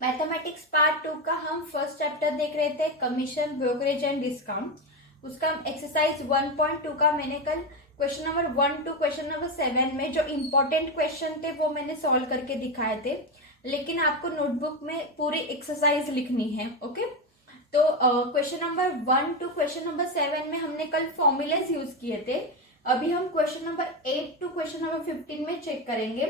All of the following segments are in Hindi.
मैथमेटिक्स पार्ट 2 का हम फर्स्ट चैप्टर देख रहे थे, कमीशन, ब्रोकरेज एंड डिस्काउंट। उसका एक्सरसाइज 1.2 का मैंने कल question number 1 to question number 7 में जो इम्पोर्टेंट क्वेश्चन थे वो मैंने सॉल्व करके दिखाए थे, लेकिन आपको नोटबुक में पूरी एक्सरसाइज लिखनी है। ओके, तो question number 1 to question number 7 में हमने कल फॉर्मूलेस यूज किए थे। अभी हम question number 8 to question number 15 में चेक करेंगे।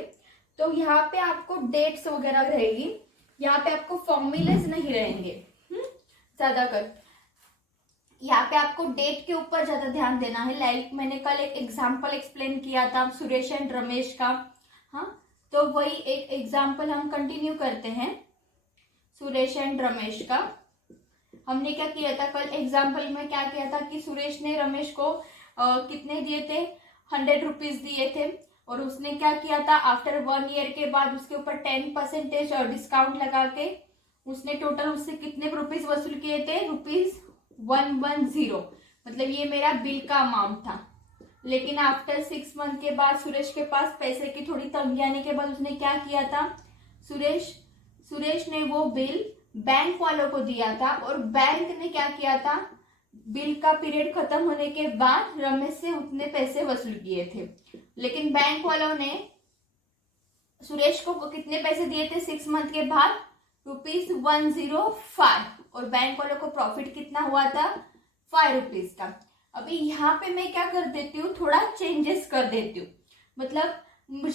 तो यहाँ पे आपको डेट्स वगैरह रहेगी, यहाँ पे आपको फॉर्मूलेस नहीं रहेंगे। ज्यादा कर यहाँ पे आपको डेट के ऊपर ज्यादा ध्यान देना है। लाइक मैंने कल एक एग्जांपल एक्सप्लेन किया था सुरेश एंड रमेश का। हाँ, तो वही एक एग्जांपल हम कंटिन्यू करते हैं सुरेश एंड रमेश का। हमने क्या किया था कल एग्जाम्पल में, क्या किया था कि सुरेश ने रमेश को कितने दिए थे, 100 रुपीज दिए थे, और उसने क्या किया था आफ्टर 1 ईयर के बाद उसके ऊपर 10% डिस्काउंट लगा के उसने टोटल उससे कितने रुपीज वसूल किए थे, ₹110। मतलब ये मेरा बिल का अमाउंट था। लेकिन आफ्टर 6 मंथ के बाद सुरेश के पास पैसे की थोड़ी तंगी आने के बाद उसने क्या किया था, सुरेश ने वो बिल बैंक वालों को दिया था, और बैंक ने क्या किया था, बिल का पीरियड खत्म होने के बाद रमेश से उतने पैसे वसूल किए थे। लेकिन बैंक वालों ने सुरेश को कितने पैसे दिए थे 6 मंथ के बाद, ₹105, और बैंक वालों को प्रॉफिट कितना हुआ था, ₹5 का। अभी यहाँ पे मैं क्या कर देती हूँ, थोड़ा चेंजेस कर देती हूँ। मतलब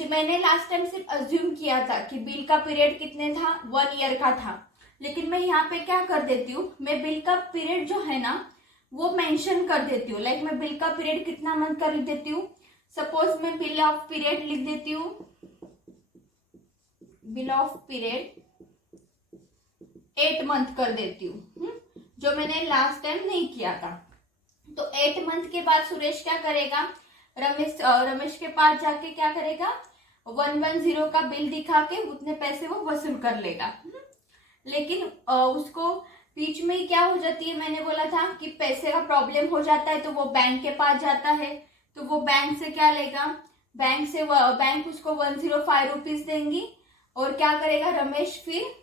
मैंने लास्ट टाइम सिर्फ अज्यूम किया था कि बिल का पीरियड कितने था, 1 ईयर का था। लेकिन मैं यहाँ पे क्या कर देती हूँ, मैं बिल का पीरियड जो है ना वो मेंशन कर देती हूँ। लाइक मैं बिल का पीरियड कितना मंथ का लिख देती हूँ। सपोज मैं बिल ऑफ पीरियड लिख देती हूँ, बिल ऑफ पीरियड 8 मंथ कर देती हूँ, जो मैंने लास्ट टाइम नहीं किया था। तो 8 मंथ के बाद सुरेश क्या करेगा, रमेश के पास जाके क्या करेगा, 110 का बिल दिखा के उतने पैसे वो वसूल कर लेगा। लेकिन उसको बीच में ही क्या हो जाती है, मैंने बोला था कि पैसे का प्रॉब्लम हो जाता है तो वो बैंक के पास जाता है। तो वो बैंक से क्या लेगा, बैंक उसको 105 रुपीज देंगी, और क्या करेगा रमेश, फिर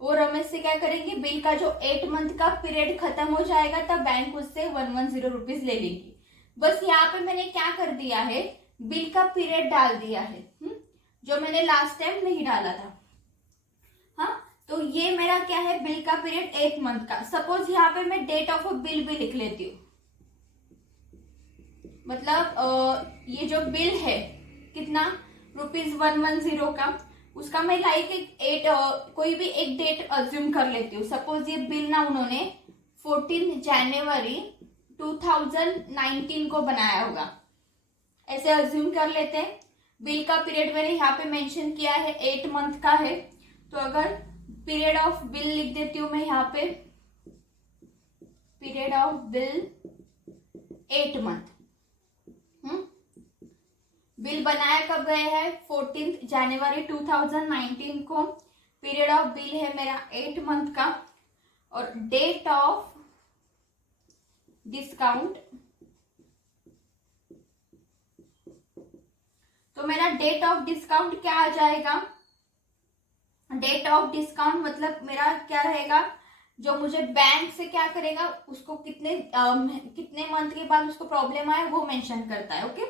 वो रमेश से क्या करेंगे, बिल का जो 8 मंथ का पीरियड खत्म हो जाएगा तब बैंक उससे 110 रुपीज ले लेगी। बस यहाँ पे मैंने क्या कर दिया है, बिल का पीरियड डाल दिया है, जो मैंने लास्ट टाइम नहीं डाला था। हाँ, तो ये मेरा क्या है, बिल का पीरियड 8 मंथ का। सपोज यहाँ पे मैं डेट ऑफ बिल भी लिख लेती हूँ। मतलब ये जो बिल है कितना, ₹110 का, उसका मैं लाइक कोई भी एक डेट अज्यूम कर लेती हूँ। सपोज ये बिल ना उन्होंने 14 जनवरी 2019 को बनाया होगा, ऐसे अज्यूम कर लेते हैं। बिल का पीरियड मैंने यहाँ पे मेंशन किया है 8 मंथ का है, तो अगर पीरियड ऑफ बिल लिख देती हूँ मैं यहाँ पे, period of bill 8 month. Bill बनाया कब गया है, 14 जनवरी 2019 को। पीरियड ऑफ बिल है मेरा 8 मंथ का, और डेट ऑफ डिस्काउंट, तो मेरा डेट ऑफ डिस्काउंट क्या आ जाएगा, डेट ऑफ डिस्काउंट मतलब मेरा क्या रहेगा, जो मुझे बैंक से क्या करेगा, उसको कितने मंथ के बाद उसको प्रॉब्लम आया वो मेंशन करता है। ओके,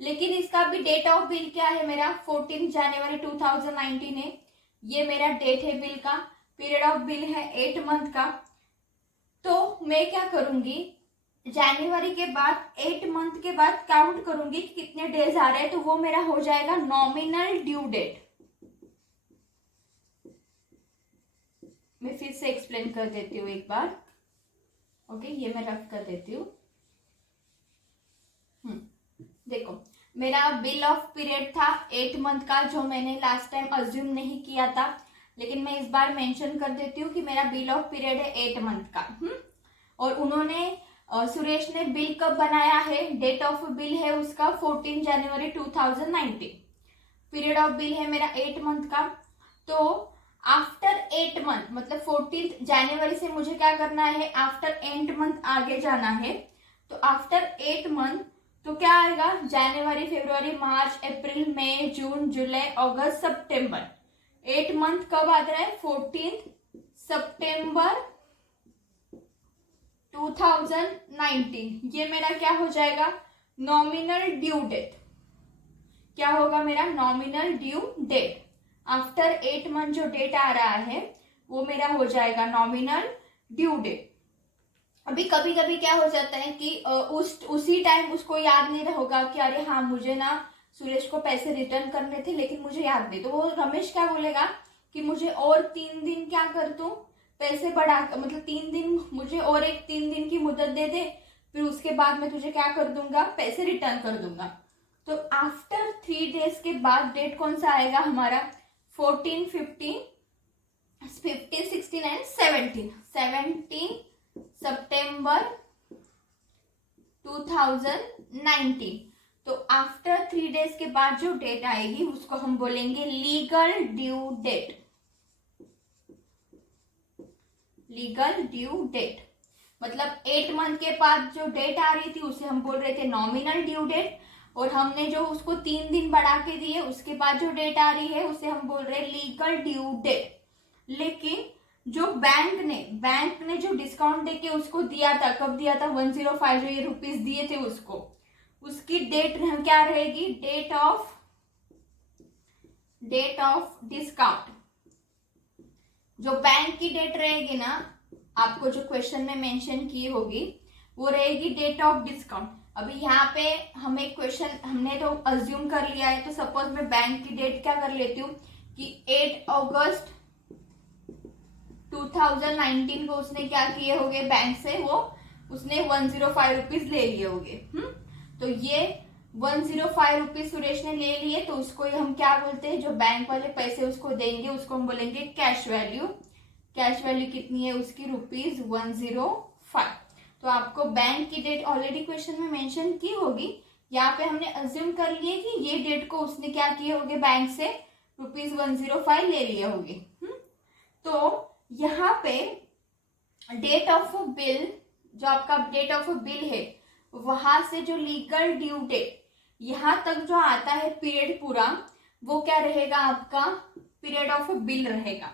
लेकिन इसका भी डेट ऑफ बिल क्या है मेरा, 14 जनवरी 2019 है, ये मेरा डेट है बिल का। पीरियड ऑफ बिल है 8 मंथ का। तो मैं क्या करूंगी, जनवरी के बाद 8 मंथ के बाद काउंट करूंगी कि कितने डेज आ रहे हैं, तो वो मेरा हो जाएगा नॉमिनल ड्यू डेट। मैं फिर से एक्सप्लेन कर देती हूँ एक बार। ओके, ये मैं रफ कर देती हूँ। देखो, मेरा बिल ऑफ पीरियड था 8 मंथ का, जो मैंने लास्ट टाइम अज्यूम नहीं किया था, लेकिन मैं इस बार मेंशन कर देती हूँ कि मेरा बिल ऑफ पीरियड है 8 मंथ का। और उन्होंने सुरेश ने बिल कब बनाया है, डेट ऑफ बिल है उसका 14 जनवरी 2019। पीरियड ऑफ बिल है मेरा 8 मंथ का। तो आफ्टर 8 मंथ मतलब 14 जनवरी से मुझे क्या करना है, आफ्टर 8 मंथ आगे जाना है। तो आफ्टर 8 मंथ तो क्या आएगा, जनवरी, फरवरी, मार्च, अप्रैल, मई, जून, जुलाई, अगस्त, सितंबर। 8 मंथ कब आता है? 14 सितंबर 2019। ये मेरा क्या हो जाएगा? Nominal due date. क्या होगा मेरा? Nominal due date. After 8 month जो डेट आ रहा है वो मेरा हो जाएगा नॉमिनल ड्यू डेट। अभी कभी कभी क्या हो जाता है कि उसी टाइम उसको याद नहीं होगा कि अरे हाँ मुझे ना सुरेश को पैसे रिटर्न करने थे लेकिन मुझे याद नहीं, तो वो रमेश क्या बोलेगा कि मुझे और 3 दिन क्या कर दूं, पैसे बढ़ा, मतलब 3 दिन मुझे और एक 3 दिन की मुद्दत दे दे, फिर उसके बाद मैं तुझे क्या कर दूंगा? पैसे रिटर्न कर दूंगा। तो आफ्टर 3 डेज के बाद डेट कौन सा आएगा हमारा? 14, 15, 15, 16 एंड 17 सितंबर 2019। तो आफ्टर 3 डेज के बाद जो डेट आएगी उसको हम बोलेंगे legal due date. Legal due date मतलब 8 मंथ के बाद जो डेट आ रही थी उसे हम बोल रहे थे नॉमिनल ड्यू डेट, और हमने जो उसको 3 दिन बढ़ा के दिए उसके बाद जो डेट आ रही है उसे हम बोल रहे हैं लीगल ड्यू डेट। लेकिन जो बैंक ने जो डिस्काउंट देके उसको दिया था, कब दिया था? 105 जो ये रुपीस दिए थे उसको, उसकी डेट क्या रहेगी? Date of discount. जो बैंक की डेट रहेगी ना, आपको जो क्वेश्चन में मेंशन की होगी वो रहेगी डेट ऑफ डिस्काउंट। अभी यहाँ पे हमें क्वेश्चन हमने तो अज्यूम कर लिया है, तो सपोज मैं बैंक की डेट क्या कर लेती हूँ कि 8 अगस्त 2019 को उसने क्या किए होंगे बैंक से, वो उसने 105 रुपीज ले लिए होंगे। तो ये 105 रुपीज सुरेश ने ले लिए, तो उसको हम क्या बोलते हैं? जो बैंक वाले पैसे उसको देंगे उसको हम बोलेंगे कैश वैल्यू। कैश वैल्यू कितनी है उसकी? ₹105। तो आपको बैंक की डेट ऑलरेडी क्वेश्चन में मेंशन की होगी, यहाँ पे हमने अज्यूम कर लिए कि ये डेट को उसने क्या किए होंगे? बैंक से ₹105 ले लिए होंगे। तो यहाँ पे डेट ऑफ बिल, जो आपका डेट ऑफ बिल है, वहां से जो लीगल ड्यू डेट यहां तक जो आता है पीरियड पूरा, वो क्या रहेगा? आपका पीरियड ऑफ बिल रहेगा।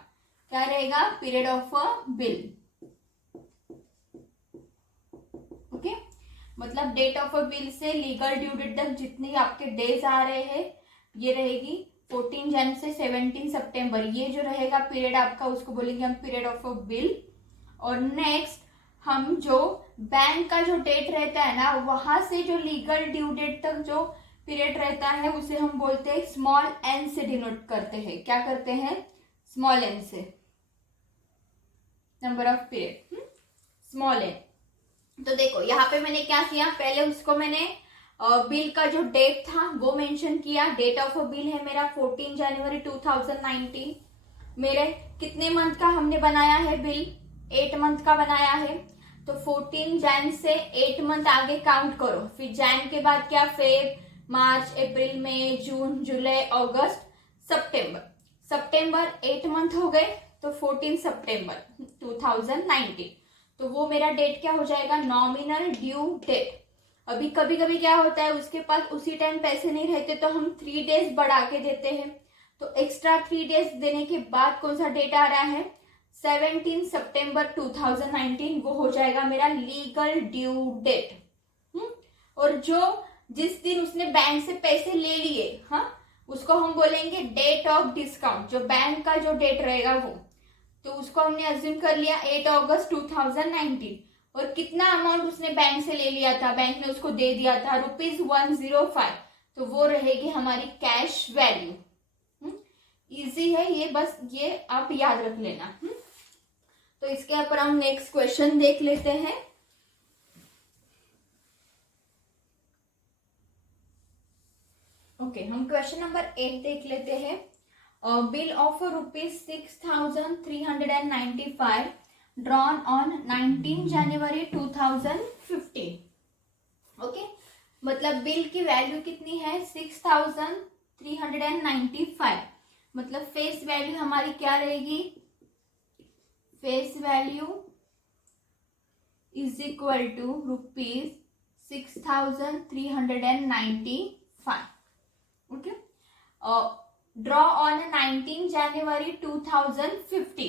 क्या रहेगा? Period of bill. ओके, मतलब डेट ऑफ बिल से लीगल ड्यू डेट तक जितने आपके डेज आ रहे हैं ये रहेगी 14 जन से 17 सितंबर। ये जो रहेगा पीरियड आपका उसको बोलेंगे हम पीरियड ऑफ बिल। और नेक्स्ट हम जो बैंक का जो डेट रहता है ना, वहां से जो लीगल ड्यू डेट तक जो पीरियड रहता है उसे हम बोलते हैं स्मॉल एन से डिनोट करते हैं। क्या करते हैं? स्मॉल एन से, number of period, small n. तो देखो यहाँ पे मैंने क्या किया, पहले उसको मैंने बिल का जो डेट था वो मेंशन किया। डेट ऑफ बिल है मेरा 14 जनवरी 2019। मेरे कितने मंथ का हमने बनाया है बिल? 8 मंथ का बनाया है। तो 14 जैन से 8 मंथ आगे काउंट करो, फिर जैन के बाद क्या? फेब, मार्च, अप्रैल, मई, जून, जुलाई, अगस्त, सितंबर। सितंबर 8 मंथ हो गए, तो 14 सितंबर 2019। तो वो मेरा डेट क्या हो जाएगा? Nominal due date. अभी कभी कभी क्या होता है उसके पास उसी टाइम पैसे नहीं रहते, तो हम 3 डेज बढ़ा के देते हैं। तो एक्स्ट्रा 3 डेज देने के बाद कौन सा डेट आ रहा है? 17 सितंबर 2019। वो हो जाएगा मेरा लीगल ड्यू डेट। और जो जिस दिन उसने बैंक से पैसे ले लिए, हाँ, उसको हम बोलेंगे डेट ऑफ डिस्काउंट। जो बैंक का जो डेट रहेगा वो, तो उसको हमने अज्यूम कर लिया 8 अगस्त 2019। और कितना अमाउंट उसने बैंक से ले लिया था? बैंक ने उसको दे दिया था ₹105। तो वो रहेगी हमारी कैश वैल्यू। इजी है ये, बस ये आप याद रख लेना। तो इसके ऊपर हम नेक्स्ट क्वेश्चन देख लेते हैं। ओके, हम क्वेश्चन नंबर 8 देख लेते हैं। बिल ऑफ ₹6,395 drawn on 19 जनवरी 2015। ओके, मतलब बिल की वैल्यू कितनी है? 6,395। मतलब फेस वैल्यू हमारी क्या रहेगी? Face value is equal to ₹6,395। Okay, draw on 19 जनवरी 2050,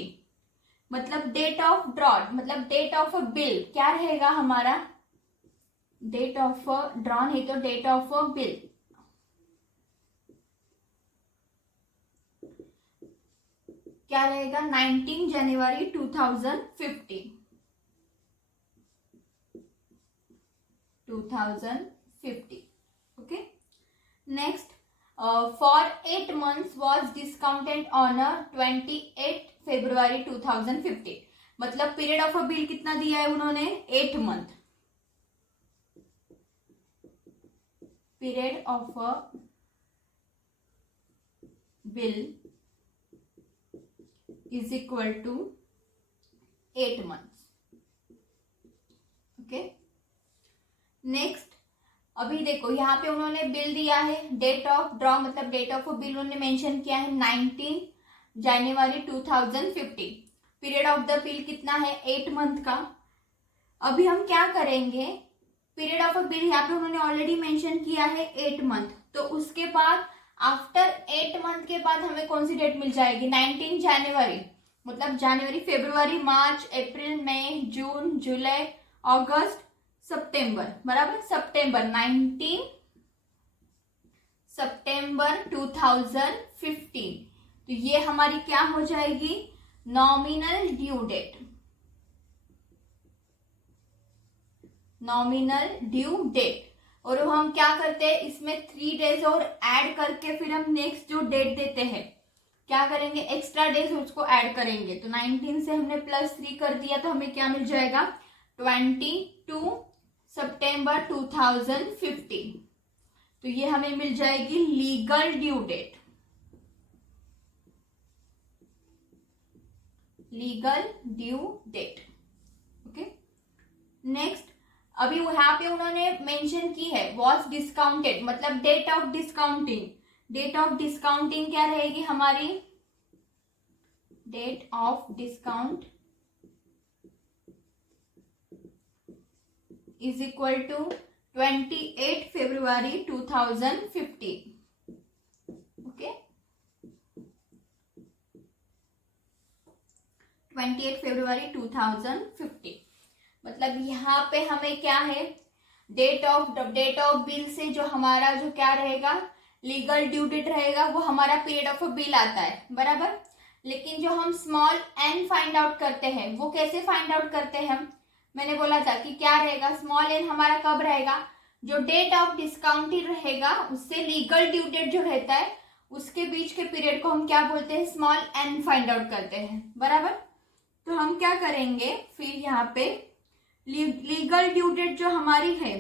मतलब डेट ऑफ ड्रॉ मतलब डेट ऑफ अ बिल क्या रहेगा हमारा, डेट ऑफ ड्रॉ नहीं तो डेट ऑफ अ बिल, क्या रहेगा 19 जनवरी 2050, 2050. Okay. Next, for 8 months was discounted on 28 February 2050. मतलब पीरियड ऑफ अ बिल कितना दिया है उन्होंने, 8 month. Period of a bill is equal to 8 months. Okay. Next, अभी देखो यहाँ पे उन्होंने बिल दिया है, डेट ऑफ ड्रॉ मतलब डेट ऑफ बिल उन्होंने मेंशन किया है 19 जनवरी 2050. पीरियड ऑफ द बिल कितना है, 8 मंथ का. अभी हम क्या करेंगे, पीरियड ऑफ बिल यहाँ पे उन्होंने ऑलरेडी मेंशन किया है 8 मंथ, तो उसके बाद आफ्टर 8 मंथ के बाद हमें कौन सी डेट मिल जाएगी, 19 जनवरी. मतलब जनवरी, फरवरी, मार्च, अप्रैल, मई, जून, जुलाई, अगस्त, सितंबर, बराबर. सितंबर 19 सितंबर 2015. तो ये हमारी क्या हो जाएगी, nominal due date. Nominal due date. और हम क्या करते हैं, इसमें 3 डेज और ऐड करके फिर हम नेक्स्ट जो डेट देते हैं क्या करेंगे, एक्स्ट्रा डेज उसको ऐड करेंगे. तो 19 से हमने +3 कर दिया तो हमें क्या मिल जाएगा, 22 सितंबर 2015. तो ये हमें मिल जाएगी legal due date. Legal due date. Okay. Next, अभी यहाँ पे उन्होंने मेंशन की है वॉज डिस्काउंटेड, मतलब date of discounting. Date of discounting क्या रहेगी हमारी, date of discount is equal to 28 फरवरी 2050. ओके. 28 फरवरी 2050. मतलब यहाँ पे हमें क्या है, डेट ऑफ बिल से जो हमारा जो क्या रहेगा, लीगल ड्यू डेट रहेगा, वो हमारा पीरियड ऑफ बिल आता है, बराबर. लेकिन जो हम स्मॉल एन फाइंड आउट करते हैं वो कैसे फाइंड आउट करते हैं हम, मैंने बोला था कि क्या रहेगा, स्मॉल एन हमारा कब रहेगा, जो डेट ऑफ डिस्काउंटिंग रहेगा उससे लीगल ड्यू डेट जो रहता है उसके बीच के पीरियड को हम क्या बोलते हैं, स्मॉल एन फाइंड आउट करते हैं, बराबर. तो हम क्या करेंगे फिर यहाँ पे, लीगल ड्यू डेट जो हमारी है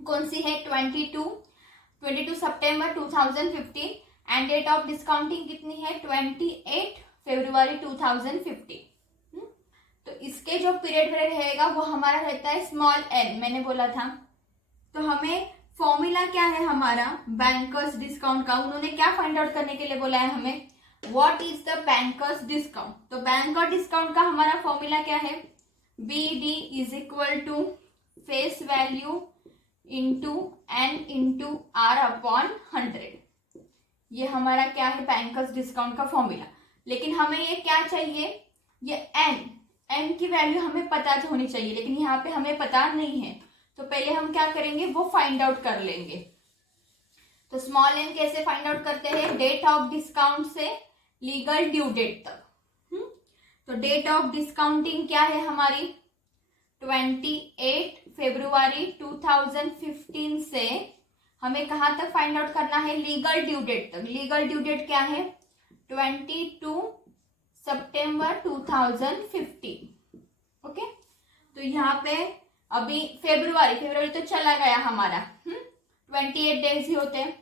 कौन सी है, 22 सितंबर 2015. एंड डेट ऑफ डिस्काउंटिंग कितनी है, 28 फरवरी 2050. तो इसके जो पीरियड रहेगा वो हमारा रहता है स्मॉल एन, मैंने बोला था. तो हमें फॉर्मूला क्या है हमारा, बैंकर्स डिस्काउंट का. उन्होंने क्या फाइंड आउट करने के लिए बोला है हमें, what is the banker's discount. तो बैंकर डिस्काउंट का हमारा फॉर्मूला क्या है, BD is equal to face value into N into R upon 100. ये हमारा क्या है, बैंकर्स डिस्काउंट का फॉर्मूला. लेकिन हमें ये क्या चाहिए, ये N की वैल्यू हमें पता होनी चाहिए, लेकिन यहाँ पे हमें पता नहीं है. तो पहले हम क्या करेंगे, वो फाइंड आउट कर लेंगे. तो स्मॉल एन कैसे फाइंड आउट करते हैं, डेट ऑफ डिस्काउंट से लीगल ड्यू डेट तक. तो डेट ऑफ डिस्काउंटिंग क्या है हमारी, 28 फरवरी 2015 से हमें कहाँ तक फाइंड आउट करना है, लीगल ड्यू डेट तक. लीगल ड्यू डेट क्या है, 22 सितंबर 2050. ओके. तो यहाँ पे अभी फरवरी तो चला गया हमारा, 28 डेज ही होते हैं.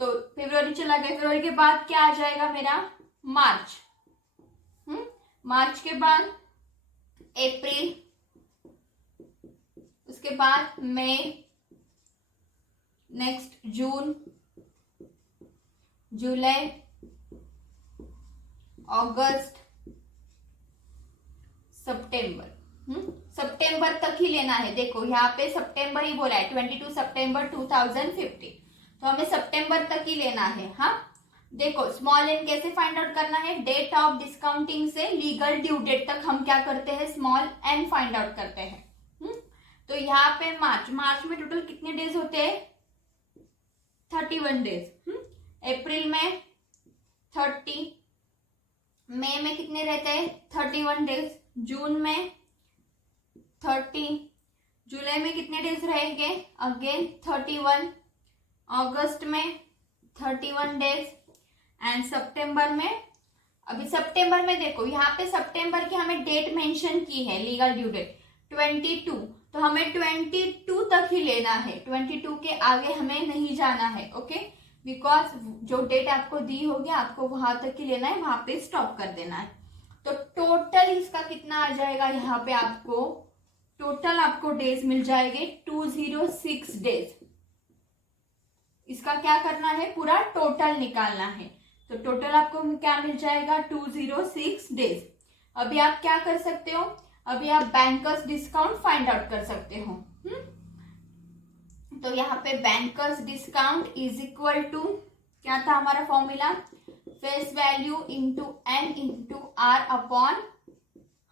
तो फरवरी चला गया, फरवरी के बाद क्या आ जाएगा मेरा, मार्च. मार्च के बाद अप्रैल, उसके बाद मई, नेक्स्ट जून, जुलाई, अगस्त, सितंबर. सितंबर तक ही लेना है. देखो यहाँ पे सितंबर ही बोला है, 22 सितंबर 2050. तो हमें सितंबर तक ही लेना है. हाँ, देखो स्मॉल एन कैसे फाइंड आउट करना है, डेट ऑफ डिस्काउंटिंग से लीगल ड्यू डेट तक हम क्या करते हैं, स्मॉल एन फाइंड आउट करते हैं। तो यहाँ पे मार्च में टोटल कितने डेज होते हैं, 31 डेज। अप्रैल में 30, मई में कितने रहते हैं, 31 डेज, जून में 30, जुलाई में कितने डेज रहेंगे, अगेन 31, अगस्त में 31 डेज एंड सितंबर में, अभी सितंबर में देखो यहाँ पे सितंबर की हमें डेट मेंशन की है, लीगल ड्यू डेट 22, तो हमें 22 तक ही लेना है, 22 के आगे हमें नहीं जाना है। ओके, बिकॉज जो डेट आपको दी होगी आपको वहां तक ही लेना है, वहां पे स्टॉप कर देना है। तो टोटल इसका कितना आ जाएगा, यहाँ पे आपको टोटल आपको डेज मिल जाएंगे 206 डेज। इसका क्या करना है, पूरा टोटल निकालना है। तो टोटल आपको क्या मिल जाएगा, 206 डेज। अभी आप क्या कर सकते हो, अभी आप बैंकर्स डिस्काउंट फाइंड आउट कर सकते हो। तो यहाँ पे banker's discount is equal to, क्या था हमारा formula, face value into N into R upon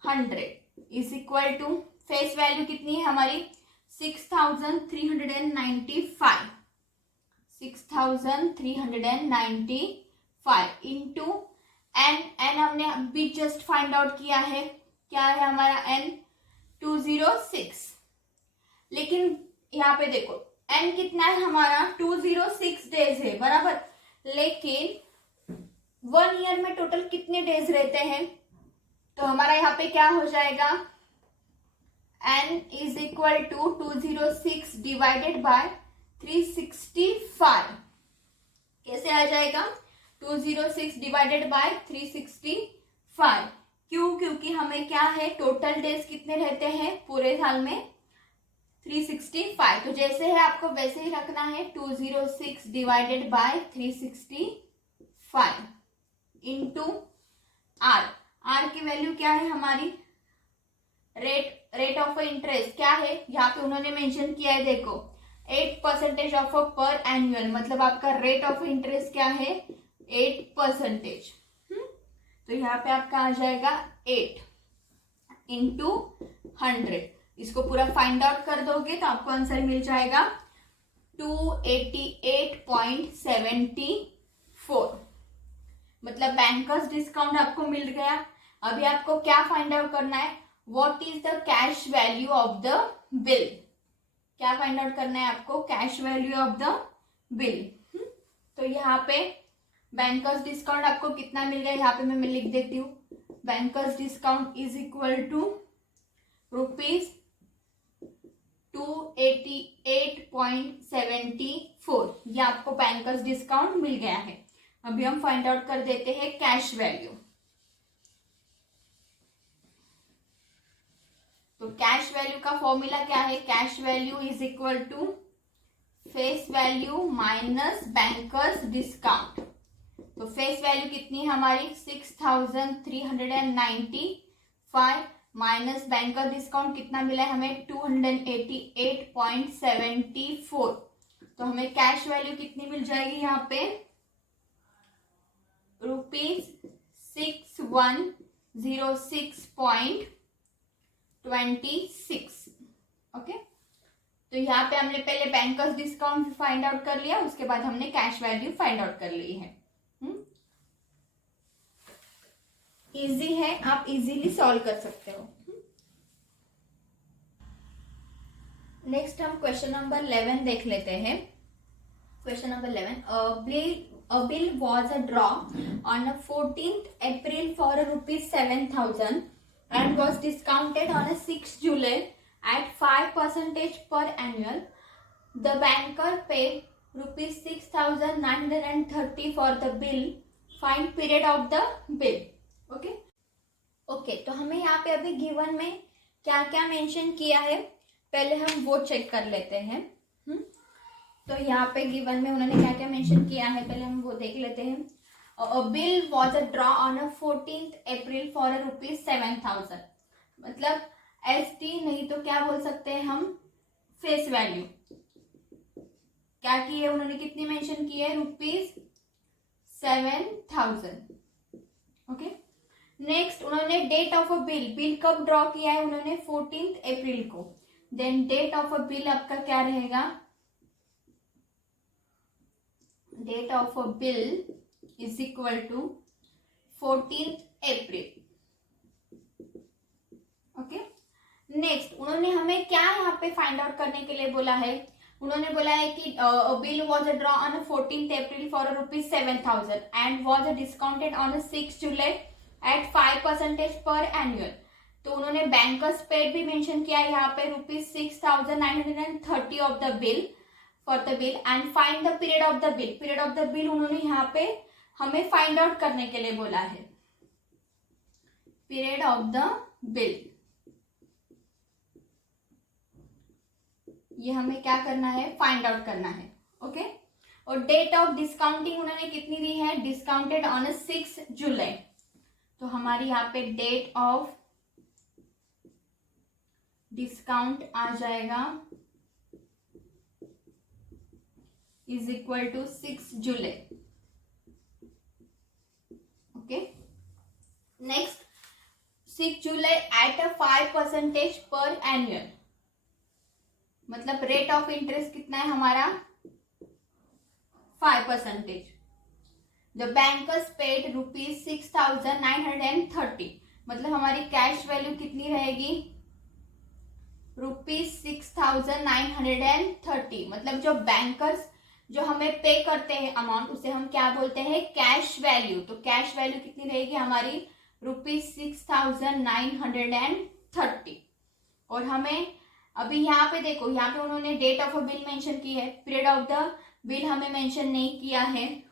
100 is equal to, face value कितनी है हमारी 6395, 6395 इंटू एन, एन हमने अभी जस्ट फाइंड आउट किया है, क्या है हमारा एन 206। लेकिन यहाँ पे देखो एन कितना है हमारा 206 डेज है बराबर, लेकिन 1 ईयर में टोटल कितने डेज रहते हैं, तो हमारा यहाँ पे क्या हो जाएगा, n is equal to 206 divided by 365। कैसे आ जाएगा, 206 डिवाइडेड बाय 365, क्यों, क्योंकि हमें क्या है, टोटल डेज कितने रहते हैं पूरे साल में 365, तो जैसे है आपको वैसे ही रखना है, 206 divided by 365 into R, R की वैल्यू क्या है हमारी, रेट ऑफ इंटरेस्ट क्या है, यहाँ पे उन्होंने मेंशन किया है, देखो 8% ऑफ पर एनुअल, मतलब आपका रेट ऑफ इंटरेस्ट क्या है 8%। तो यहाँ पे आपका आ जाएगा 8 इंटू 100, इसको पूरा फाइंड आउट कर दोगे तो आपको आंसर मिल जाएगा 288.74, मतलब बैंकर्स डिस्काउंट आपको मिल गया। अभी आपको क्या फाइंड आउट करना है, what is the cash value of the bill, क्या फाइंड आउट करना है आपको, cash value of the bill. तो यहाँ पे बैंकर्स डिस्काउंट आपको कितना मिल गया, यहाँ पे मैं लिख देती हूँ, banker's discount is equal to rupees 288.74, ये आपको बैंकर्स डिस्काउंट मिल गया है। अभी हम फाइंड आउट कर देते हैं कैश वैल्यू। तो कैश वैल्यू का फॉर्मूला क्या है, cash value is equal to face value minus banker's discount. तो फेस वैल्यू कितनी है हमारी 6395 माइनस बैंकर डिस्काउंट कितना मिला है हमें 288.74, तो हमें कैश वैल्यू कितनी मिल जाएगी यहाँ पे ₹6106.26। ओके, तो यहाँ पे हमने पहले बैंकर्स डिस्काउंट फाइंड आउट कर लिया, उसके बाद हमने कैश वैल्यू फाइंड आउट कर ली है। इजी है, आप इजीली सॉल्व कर सकते हो। नेक्स्ट हम क्वेश्चन नंबर 11 देख लेते हैं। Question number 11, a bill was a draw on 14th April for ₹7,000 and was discounted on 6th July at 5% per annual. The banker paid ₹6,930 for the bill. Find period of the bill. Okay, तो हमें यहाँ पे अभी गिवन में क्या क्या मेंशन किया है पहले हम वो चेक कर लेते हैं। तो यहाँ पे गिवन में उन्होंने क्या क्या मेंशन किया है पहले हम वो देख लेते हैं। A bill was a draw on 14th April for ₹7,000, मतलब ST नहीं तो क्या बोल सकते हैं हम, फेस वैल्यू क्या की है उन्होंने, कितनी मेंशन की है 7,000। ओके, नेक्स्ट उन्होंने डेट ऑफ अ बिल कब ड्रॉ किया है उन्होंने 14 अप्रैल को। Then date of a bill आपका क्या रहेगा, date of a bill is equal to 14 अप्रैल। ओके, नेक्स्ट उन्होंने हमें क्या यहाँ पे फाइंड आउट करने के लिए बोला है, उन्होंने बोला है कि bill was draw on 14th अप्रैल for ₹7,000 and was discounted on 6 जुलाई एट 5% पर एनुअल। तो उन्होंने बैंकर्स पेड भी मेंशन किया यहाँ पे ₹6,930 of the bill for the bill and find the period of the bill. Period of the bill उन्होंने यहाँ पे हमें फाइंड आउट करने के लिए बोला है, पीरियड ऑफ द बिल। ये हमें क्या करना है, फाइंड आउट करना है। ओके, और डेट ऑफ डिस्काउंटिंग उन्होंने कितनी दी है, डिस्काउंटेड ऑन 6 जुलाई। तो हमारी यहाँ पे डेट ऑफ डिस्काउंट आ जाएगा इज इक्वल टू 6 जुलाई। ओके, नेक्स्ट 6 जुलाई एट 5% पर एनुअल, मतलब रेट ऑफ इंटरेस्ट कितना है हमारा 5%। द बैंकर्स पेड ₹6,930, मतलब हमारी कैश वैल्यू कितनी रहेगी ₹6,930। मतलब जो बैंकर्स जो हमें पे करते हैं अमाउंट उसे हम क्या बोलते हैं, कैश वैल्यू। तो कैश वैल्यू कितनी रहेगी हमारी ₹6,930। और हमें अभी यहाँ पे देखो, यहाँ पे उन्होंने date of a bill mention की है, पीरियड ऑफ द बिल हमें मेंशन नहीं किया है।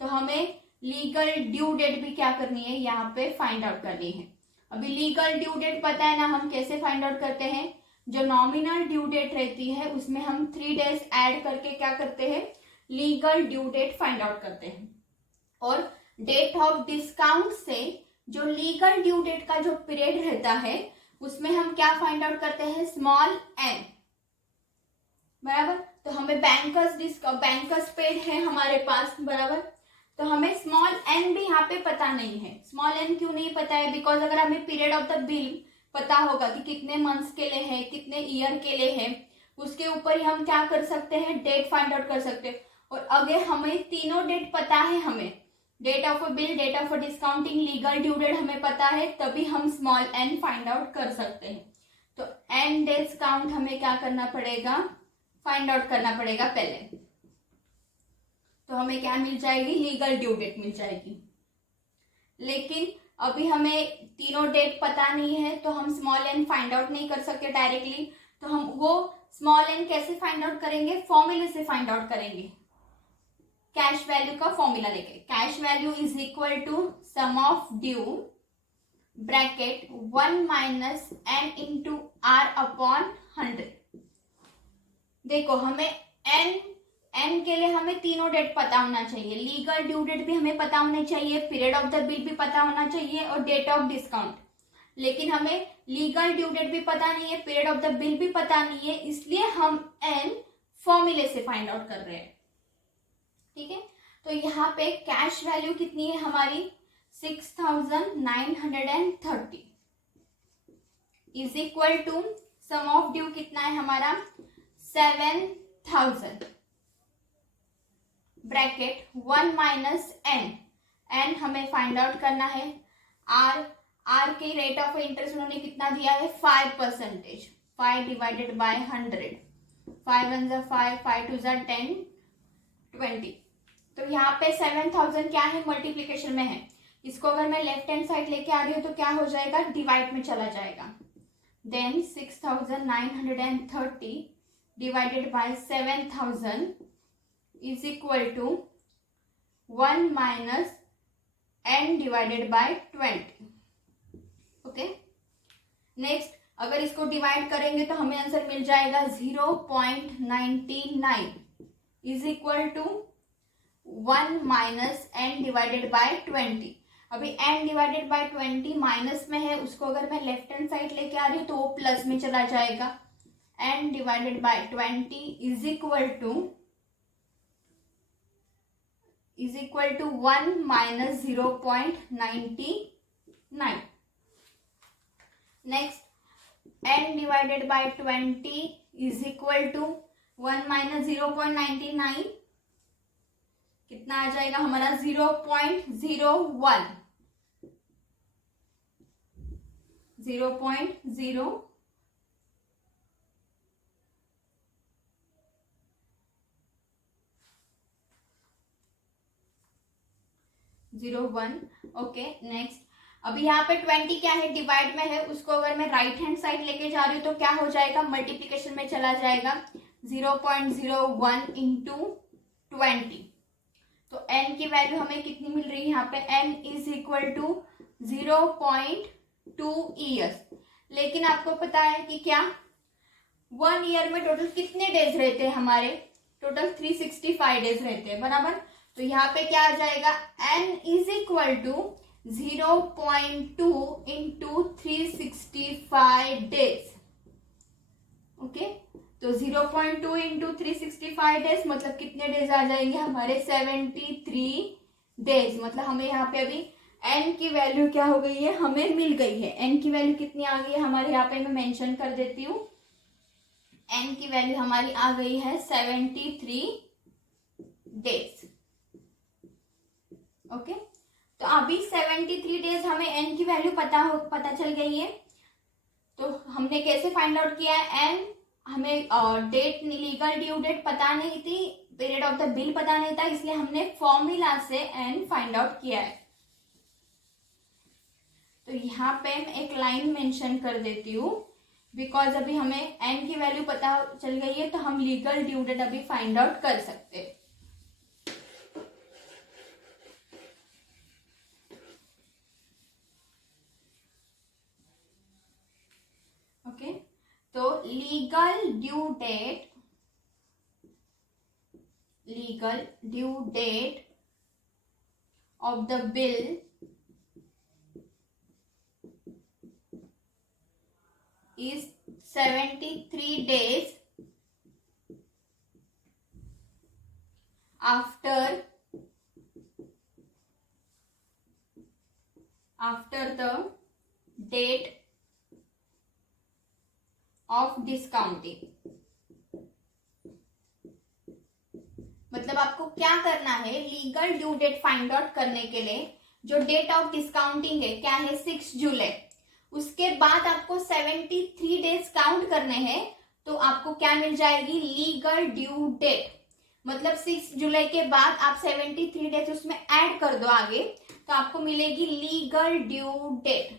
तो हमें लीगल ड्यू डेट भी क्या करनी है, यहाँ पे फाइंड आउट करनी है। अभी लीगल ड्यू डेट पता है ना, हम कैसे फाइंड आउट करते हैं, जो नॉमिनल ड्यू डेट रहती है उसमें हम 3 डेज ऐड करके क्या करते हैं, legal due date find out करते हैं। और डेट ऑफ डिस्काउंट से जो लीगल ड्यू डेट का जो पीरियड रहता है उसमें हम क्या फाइंड आउट करते हैं, स्मॉल एन, बराबर। तो हमें बैंकर्स पेड है हमारे पास, बराबर। तो हमें स्मॉल एन भी यहाँ पे पता नहीं है। स्मॉल एन क्यों नहीं पता है, बिकॉज अगर हमें पीरियड ऑफ द बिल पता होगा कि कितने मंथ्स के लिए है, कितने ईयर के लिए है, उसके ऊपर ही हम क्या कर सकते हैं, डेट फाइंड आउट कर सकते हैं। और अगर हमें तीनों डेट पता है, हमें date of a bill, date of a discounting, legal due date हमें पता है, तभी हम स्मॉल एन फाइंड आउट कर सकते हैं। तो एन डेज काउंट हमें क्या करना पड़ेगा, फाइंड आउट करना पड़ेगा पहले। तो हमें क्या मिल जाएगी, लीगल ड्यू डेट मिल जाएगी। लेकिन अभी हमें तीनों डेट पता नहीं है तो हम स्मॉल एन फाइंड आउट नहीं कर सकते डायरेक्टली। तो हम वो स्मॉल एन कैसे फाइंड आउट करेंगे, फॉर्मूले से फाइंड आउट करेंगे, कैश वैल्यू का फॉर्मूला लेके। Cash value is equal to sum of due bracket 1 minus n into R upon 100। देखो हमें एन के लिए हमें तीनों डेट पता होना चाहिए, लीगल ड्यू डेट भी हमें पता होना चाहिए, पीरियड ऑफ द बिल भी पता होना चाहिए और डेट ऑफ डिस्काउंट। लेकिन हमें लीगल ड्यू डेट भी पता नहीं है, पीरियड ऑफ द बिल भी पता नहीं है, इसलिए हम एन फॉर्मूले से फाइंड आउट कर रहे हैं। ठीक है, तो यहाँ पे कैश वैल्यू कितनी है हमारी 6,930 is equal to sum of due कितना है हमारा 7,000 ब्रैकेट 1 माइनस एन हमें फाइंड आउट करना है। आर के रेट ऑफ इंटरेस्ट उन्होंने कितना दिया है 5%, 5 डिवाइडेड बाय 100, 5 1 जा 5, 5 2 जा 10, 20। तो यहाँ पे 7,000 क्या है, मल्टीप्लीकेशन में है। इसको अगर मैं लेफ्ट हैंड साइड लेके आ रही हूँ तो क्या हो जाएगा, डिवाइड में चला जाएगा। Then 6,930 divided by 7,000 is equal to 1 minus n divided by 20। Okay, next अगर इसको डिवाइड करेंगे तो हमें आंसर मिल जाएगा 0.99 is equal to 1 minus n divided by 20। अभी एन डिवाइडेड बाय 20 माइनस में है, उसको अगर मैं लेफ्ट हैंड साइड लेके आ रही हूँ तो वो प्लस में चला जाएगा। N divided by 20 is equal to is equal to 1 minus 0.99. Next, n divided by 20 is equal to 1 minus 0.99. कितना आ जाएगा हमारा? 0.01. 0.01. ओके. नेक्स्ट, अभी यहाँ पे 20 क्या है? डिवाइड में है. उसको अगर मैं राइट हैंड साइड लेके जा रही हूँ तो क्या हो जाएगा? मल्टीप्लीकेशन में चला जाएगा. 0.01 इंटू 20. तो n की वैल्यू हमें कितनी मिल रही है यहाँ पे? n is equal to 0.2 years. लेकिन आपको पता है कि क्या 1 ईयर में टोटल कितने डेज रहते हैं हमारे? टोटल 365 डेज रहते हैं, बराबर. तो यहाँ पे क्या आ जाएगा? n is equal to 0.2 into 365 days. Okay. तो 0.2 इंटू 365 डेज मतलब कितने डेज आ जाएंगे हमारे? 73 डेज. मतलब हमें यहाँ पे अभी n की वैल्यू क्या हो गई है? हमें मिल गई है. n की वैल्यू कितनी आ गई है हमारे? यहाँ पे मैं मेंशन कर देती हूँ. n की वैल्यू हमारी आ गई है 73 डेज. ओके. तो अभी 73 डेज हमें n की वैल्यू पता चल गई है. तो हमने कैसे फाइंड आउट किया है? n हमें डेट, लीगल ड्यू डेट पता नहीं थी, पीरियड ऑफ द बिल पता नहीं था, इसलिए हमने फॉर्मूला से n फाइंड आउट किया है. तो यहाँ पे मैं एक लाइन मेंशन कर देती हूँ. बिकॉज अभी हमें n की वैल्यू पता चल गई है तो हम लीगल ड्यू डेट अभी फाइंड आउट कर सकते हैं. ओके. तो legal due date of the bill is 73 days after the date of discounting. मतलब आपको क्या करना है? Legal due date find out करने के लिए जो डेट ऑफ डिस्काउंटिंग है क्या है? 6 जुलाई. उसके बाद आपको 73 डेज काउंट करने हैं तो आपको क्या मिल जाएगी? Legal due date. मतलब 6 जुलाई के बाद आप 73 डेज उसमें ऐड कर दो आगे तो आपको मिलेगी लीगल ड्यू डेट.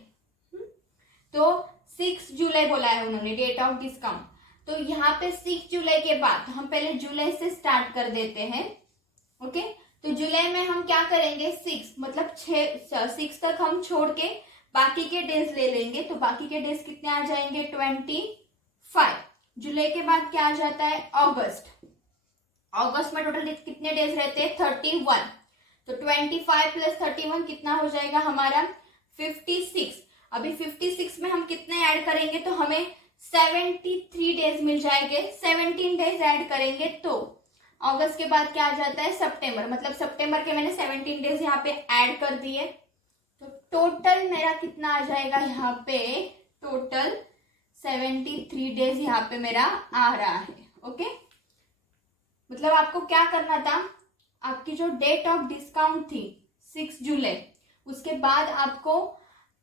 तो 6 जुलाई बोला है उन्होंने डेट ऑफ डिस्काउंट. तो यहाँ पे 6 जुलाई के बाद हम पहले जुलाई से स्टार्ट कर देते हैं. ओके. तो जुलाई में हम क्या करेंगे? 6 मतलब 6 तक हम छोड़ के बाकी के डेज ले लेंगे. तो बाकी के डेज कितने आ जाएंगे? 25. जुलाई के बाद क्या आ जाता है? अगस्त. अगस्त में टोटल कितने डेज रहते हैं? 31. तो 25 प्लस 31 कितना हो जाएगा हमारा? 56. अभी 56 में हम कितने ऐड करेंगे तो हमें 73 डेज मिल जाएंगे. 17 डेज ऐड करेंगे तो अगस्त के बाद क्या आ जाता है? सितंबर. मतलब सितंबर के मैंने 17 डेज यहाँ पे ऐड कर दिए. तो टोटल मेरा कितना आ जाएगा यहाँ पे? टोटल 73 डेज यहाँ पे मेरा आ रहा है. ओके. मतलब आपको क्या करना था? आपकी जो डेट ऑफ डिस्काउंट थी 6 जुलाई, उसके बाद आपको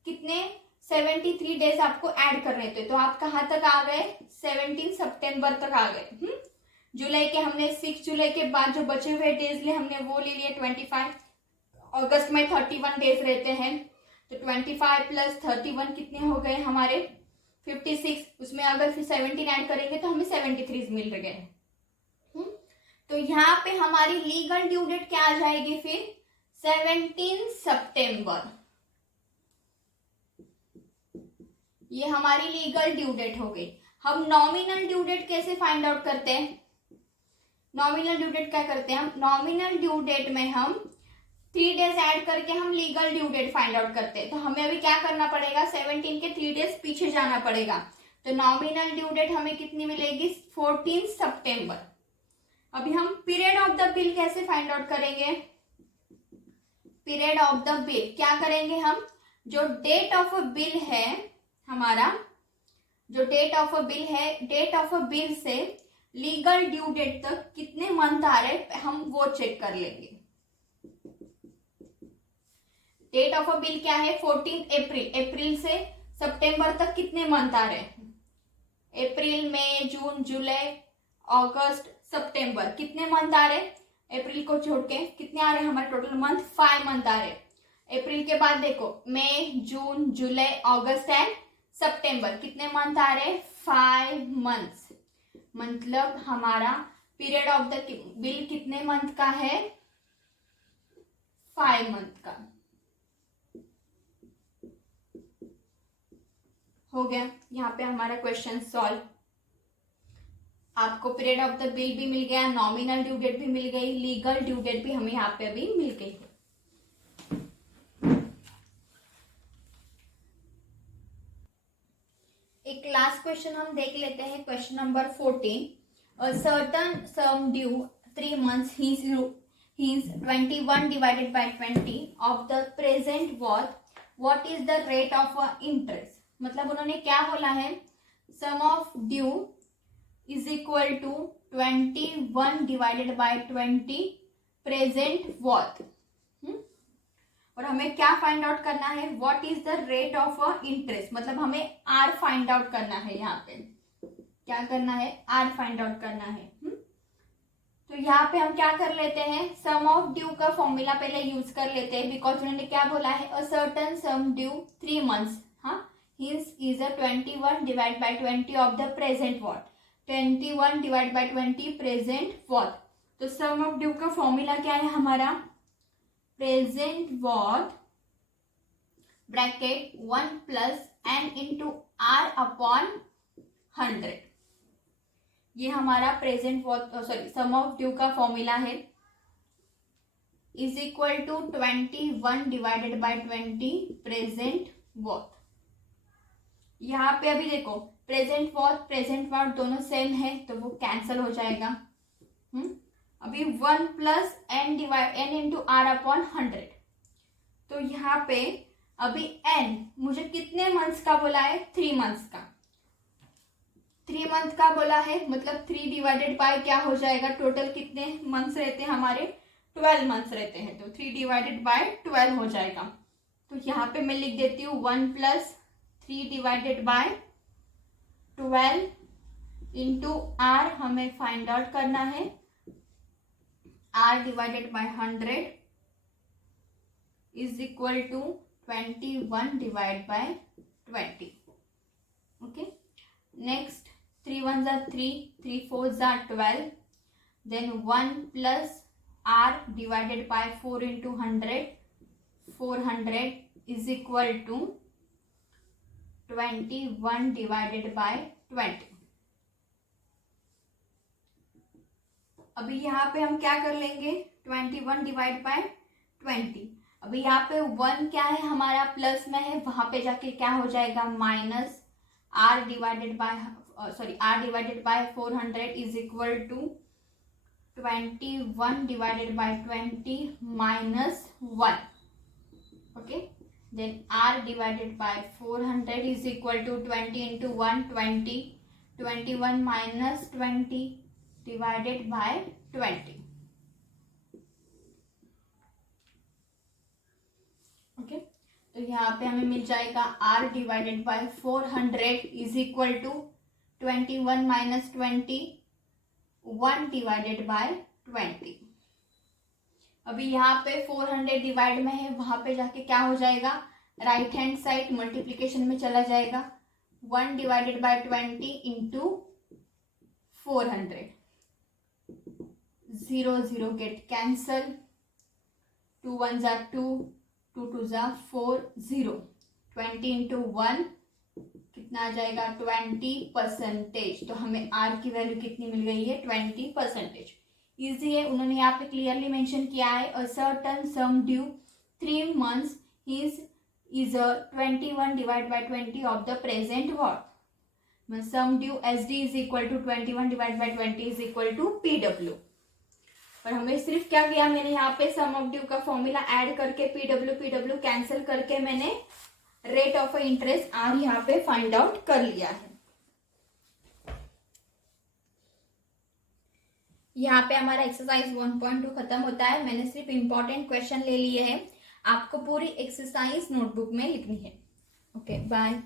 कितने 73 डेज आपको ऐड करने थे. तो आप कहाँ तक आ गए? 17 सितंबर तक आ गए. जुलाई के हमने 6 जुलाई के बाद जो बचे हुए डेज लिए हमने वो ले लिए 25. अगस्त में 31 डेज रहते हैं तो 25 प्लस 31 कितने हो गए हमारे? 56. उसमें अगर फिर 17 ऐड करेंगे तो हमें 73 मिल गए. तो यहाँ पे हमारी लीगल ड्यू डेट क्या आ जाएगी फिर? 17 सितंबर. ये हमारी लीगल ड्यू डेट हो गई. हम नॉमिनल ड्यू डेट कैसे फाइंड आउट करते हैं? नॉमिनल ड्यू डेट क्या करते हैं हम? नॉमिनल ड्यू डेट में हम 3 डेज ऐड करके हम legal due date find out करते हैं. तो हमें अभी क्या करना पड़ेगा? 17 के 3 डेज पीछे जाना पड़ेगा. तो नॉमिनल ड्यू डेट हमें कितनी मिलेगी? 14 सितंबर. अभी हम पीरियड ऑफ द बिल कैसे फाइंड आउट करेंगे? पीरियड ऑफ द बिल, क्या करेंगे हम, जो डेट ऑफ अ बिल है हमारा, जो डेट ऑफ अ बिल है, डेट ऑफ अ बिल से लीगल ड्यू डेट तक कितने मंथ आ रहे हम वो चेक कर लेंगे। डेट ऑफ अ बिल क्या है, 14 अप्रैल, अप्रैल से सितंबर तक कितने मंथ आ रहे हैं, अप्रैल मई जून जुलाई अगस्त सितंबर, कितने मंथ आ रहे, अप्रैल को छोड़ के कितने आ रहे हैं हमारे टोटल मंथ, 5 मंथ आ रहे। अप्रैल के बाद देखो मई जून जुलाई अगस्त एंड सितंबर, कितने मंथ आ रहे, 5 मंथ्स, मतलब हमारा पीरियड ऑफ द बिल कितने मंथ का है, 5 मंथ का। हो गया, यहाँ पे हमारा क्वेश्चन सॉल्व। आपको पीरियड ऑफ द बिल भी मिल गया, नॉमिनल ड्यू डेट भी मिल गई, लीगल ड्यू डेट भी हमें यहाँ पे अभी मिल गई है। एक लास्ट क्वेश्चन हम देख लेते हैं, question number 14। A certain sum due 3 months hence 21 divided by 20 of the present worth, what is the rate of interest? मतलब उन्होंने क्या बोला है, sum of due is equal to 21 divided by 20 present worth, और हमें क्या फाइंड आउट करना है, what is the rate of interest, मतलब हमें आर फाइंड आउट करना है, यहाँ पे क्या करना है, आर फाइंड आउट करना है। तो यहाँ पे हम क्या कर लेते हैं, सम ऑफ ड्यू का फॉर्मूला पहले यूज कर लेते हैं, बिकॉज उन्होंने क्या बोला है, a certain sum due 3 months, हाँ, hence is a 21 divide by 20 of the present worth, 21 divide by 20 present worth. तो सम ऑफ ड्यू का फॉर्मूला क्या है हमारा, present worth bracket 1 plus n into R upon 100, ये हमारा present worth, sorry sum of due का फॉर्मूला है, is equal to 21 divided by 20 present worth. यहाँ पे अभी देखो प्रेजेंट वॉट दोनों सेम है तो वो कैंसल हो जाएगा। अभी 1 plus n into R upon 100, तो यहाँ पे अभी एन मुझे कितने मंथ्स का बोला है, 3 मंथ्स का, 3 मंथ का बोला है, मतलब 3 डिवाइडेड बाय क्या हो जाएगा, टोटल कितने मंथ्स रहते हैं हमारे, 12 मंथ्स रहते हैं, तो 3 डिवाइडेड बाय 12 हो जाएगा। तो यहाँ पे मैं लिख देती हूँ 1 plus 3 divided by 12 into R, हमें फाइंड आउट करना है, R divided by 100 is equal to 21 divide by 20। Okay, next 3 1s are 3, 3 4s are 12, then 1 plus r divided by 4 into 100, 400 is equal to 21 divided by 20। अभी यहाँ पे हम क्या कर लेंगे, 21 डिवाइड बाय 20, अभी यहाँ पे 1 क्या है हमारा प्लस में है, वहां पे जाके क्या हो जाएगा minus, r divided by 400 is equal to 21 divided by 20 minus 1, okay, then r divided by 400 is equal to 20 into 1 20, 21 minus 20 divided by 20, okay, तो यहाँ पे हमें मिल जाएगा r divided by 400 is equal to 21 minus 20, 1 divided by 20। अभी यहाँ पे 400 डिवाइड में है, वहां पे जाके क्या हो जाएगा, राइट हैंड साइड मल्टीप्लीकेशन में चला जाएगा, 1 divided by 20 into 400, 0 0 get cancel, 2 1s are 2, 2 2s are 4, 0, 20 into 1 कितना आ जाएगा 20%। तो हमें आर की वैल्यू कितनी मिल गई है 20%। इजी है, उन्होंने यहाँ पे क्लियरली मेंशन किया है, a certain sum due 3 months is a 21 divided by 20 of the present what, sum due SD is equal to 21 divided by 20 is equal to PW। और हमें सिर्फ क्या किया, मैंने यहाँ पे सम ऑफ ड्यू का फॉर्मूला ऐड करके पीडब्ल्यू कैंसिल करके मैंने रेट ऑफ इंटरेस्ट आर यहाँ पे फाइंड आउट कर लिया है। यहाँ पे हमारा एक्सरसाइज 1.2 खत्म होता है। मैंने सिर्फ इंपॉर्टेंट क्वेश्चन ले लिए हैं, आपको पूरी एक्सरसाइज नोटबुक में लिखनी है। Okay bye.